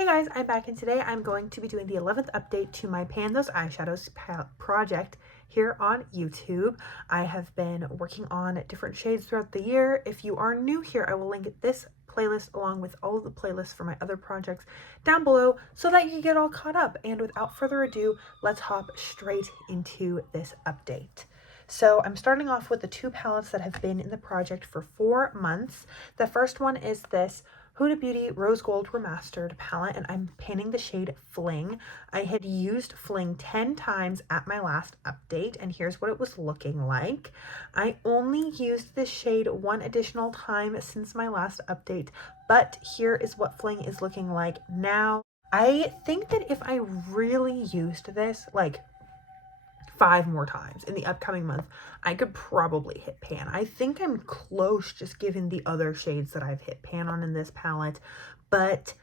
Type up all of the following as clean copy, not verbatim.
Hey guys, I'm back and today I'm going to be doing the 11th update to my Pan Those Eyeshadows project here on YouTube. I have been working on different shades throughout the year. If you are new here, I will link this playlist along with all of the playlists for my other projects down below so that you can get all caught up. And without further ado, let's hop straight into this update. So I'm starting off with the two palettes that have been in the project for 4 months. The first one is this Huda Beauty Rose Gold Remastered palette, and I'm panning the shade Fling. I had used Fling 10 times at my last update, and here's what it was looking like. I only used this shade one additional time since my last update, but here is what Fling is looking like now. I think that if I really used this, like 5 more times in the upcoming month, I could probably hit pan. I think I'm close just given the other shades that I've hit pan on in this palette, but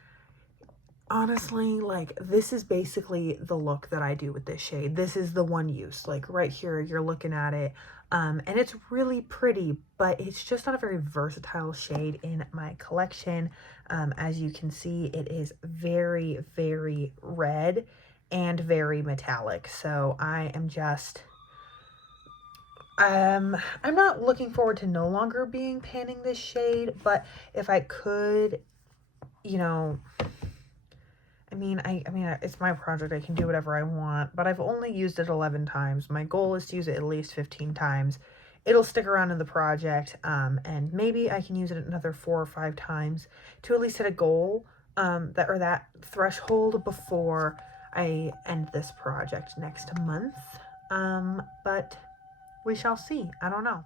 honestly, like, this is basically the look that I do with this shade. This is the one use, like right here, you're looking at it, and it's really pretty, but it's just not a very versatile shade in my collection. As you can see, it is very, very red and very metallic. So I am just, I'm not looking forward to no longer being panning this shade, but if I could, you know, I mean, it's my project. I can do whatever I want, but I've only used it 11 times. My goal is to use it at least 15 times. It'll stick around in the project, and maybe I can use it another 4 or 5 times to at least hit a goal, that threshold before I end this project next month. But we shall see. I don't know.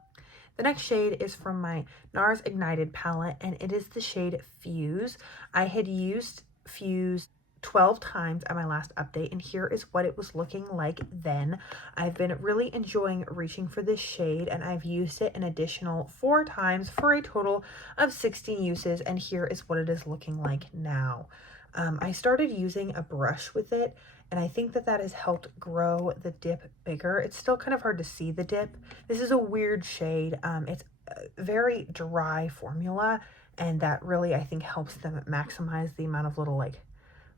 The next shade is from my NARS Ignited palette, and it is the shade Fuse. I had used Fuse 12 times at my last update, and here is what it was looking like then. I've been really enjoying reaching for this shade, and I've used it an additional 4 times for a total of 16 uses, and here is what it is looking like now. I started using a brush with it, and I think that that has helped grow the dip bigger. It's still kind of hard to see the dip. This is a weird shade. It's a very dry formula, and that really, I think, helps them maximize the amount of little, like,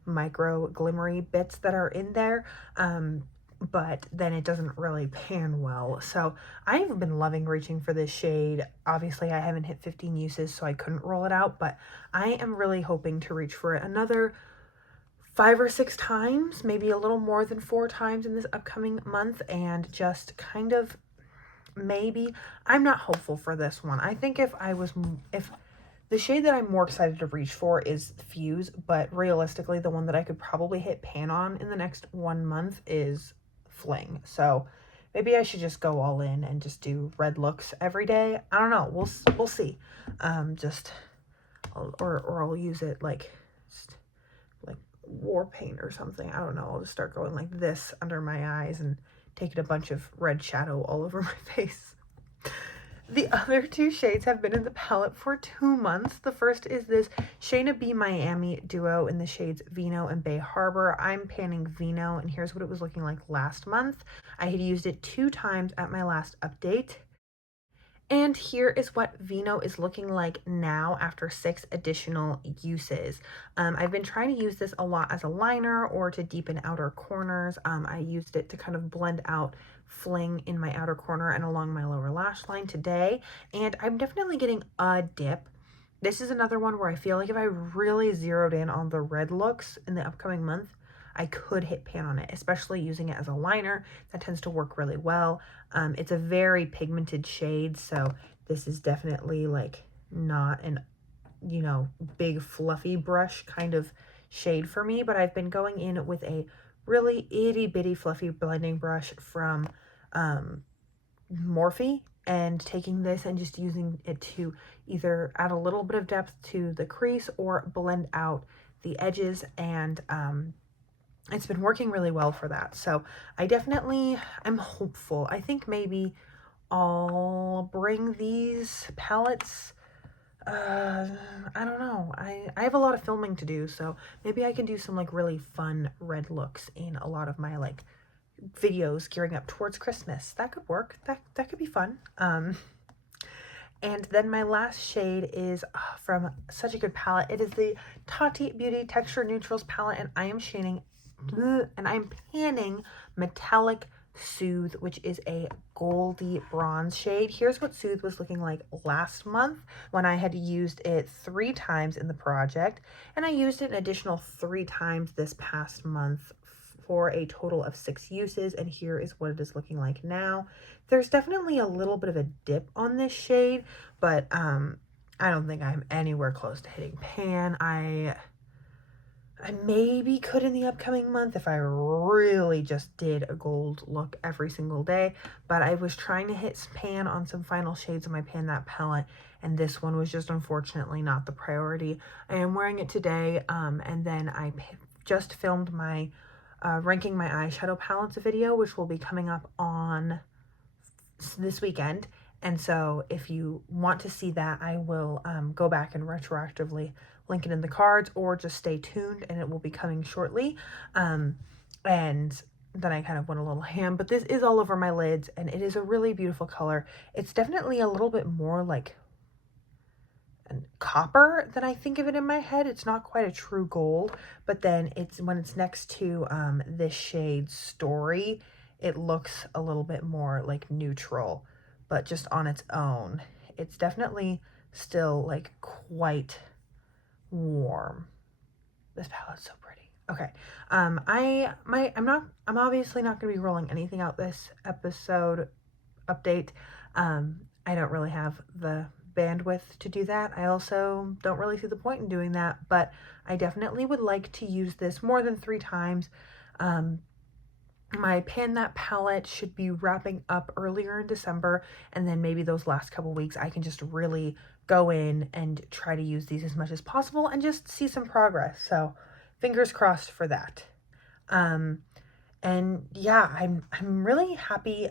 micro glimmery bits that are in there, but then it doesn't really pan well. So I've been loving reaching for this shade. Obviously I haven't hit 15 uses, so I couldn't roll it out, but I am really hoping to reach for it another 5 or 6 times, maybe a little more than 4 times in this upcoming month, and just kind of maybe, I'm not hopeful for this one. I think if the shade that I'm more excited to reach for is Fuse, but realistically, the one that I could probably hit pan on in the next 1 month is Fling. So maybe I should just go all in and just do red looks every day. I don't know. We'll see. Or I'll use it like war paint or something. I don't know. I'll just start going like this under my eyes and taking a bunch of red shadow all over my face. The other 2 shades have been in the palette for 2 months. The first is this Shayna B Miami duo in the shades Vino and Bay Harbor. I'm panning Vino, and here's what it was looking like last month. I had used it 2 times at my last update. And here is what Vino is looking like now after 6 additional uses. I've been trying to use this a lot as a liner or to deepen outer corners. I used it to kind of blend out Fling in my outer corner and along my lower lash line today, and I'm definitely getting a dip. This is another one where I feel like if I really zeroed in on the red looks in the upcoming month, I could hit pan on it, especially using it as a liner. That tends to work really well. It's a very pigmented shade, so this is definitely like not an, you know, big fluffy brush kind of shade for me, but I've been going in with a really itty bitty fluffy blending brush from Morphe and taking this and just using it to either add a little bit of depth to the crease or blend out the edges, and it's been working really well for that. So I definitely am hopeful. I think maybe I'll bring these palettes, I don't know. I have a lot of filming to do, so maybe I can do some like really fun red looks in a lot of my like videos gearing up towards Christmas. That could work. That could be fun. And then my last shade is from such a good palette. It is the Tati Beauty Texture Neutrals palette, and I am panning Metallic Soothe, which is a goldy bronze shade. Here's what Soothe was looking like last month when I had used it 3 times in the project, and I used it an additional 3 times this past month for a total of 6 uses, and here is what it is looking like now. There's definitely a little bit of a dip on this shade, but I don't think I'm anywhere close to hitting pan. I maybe could in the upcoming month if I really just did a gold look every single day, but I was trying to hit pan on some final shades of my Pan That palette, and this one was just unfortunately not the priority. I am wearing it today, and then I just filmed my ranking my eyeshadow palettes video, which will be coming up on this weekend. And so if you want to see that, I will go back and retroactively link it in the cards, or just stay tuned and it will be coming shortly. And then I kind of went a little ham, but this is all over my lids and it is a really beautiful color. It's definitely a little bit more like copper than I think of it in my head. It's not quite a true gold, but then it's when it's next to this shade Story, it looks a little bit more like neutral, but just on its own. It's definitely still like quite warm. This palette's so pretty. Okay. I'm obviously not going to be rolling anything out this episode update. I don't really have the bandwidth to do that. I also don't really see the point in doing that, but I definitely would like to use this more than 3 times. My Pan That palette should be wrapping up earlier in December, and then maybe those last couple weeks I can just really go in and try to use these as much as possible and just see some progress. So fingers crossed for that. And yeah, I'm really happy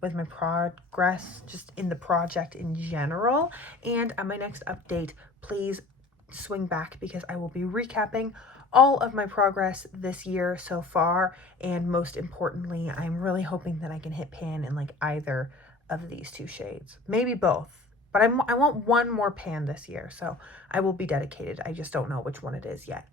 with my progress just in the project in general. And on my next update, please swing back because I will be recapping all of my progress this year so far. And most importantly, I'm really hoping that I can hit pan in like either of these 2 shades, maybe both. But I want one more pan this year, so I will be dedicated. I just don't know which one it is yet.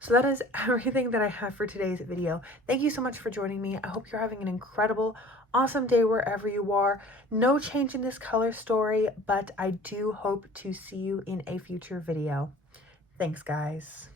So that is everything that I have for today's video. Thank you so much for joining me. I hope you're having an incredible, awesome day wherever you are. No change in this color story, but I do hope to see you in a future video. Thanks, guys.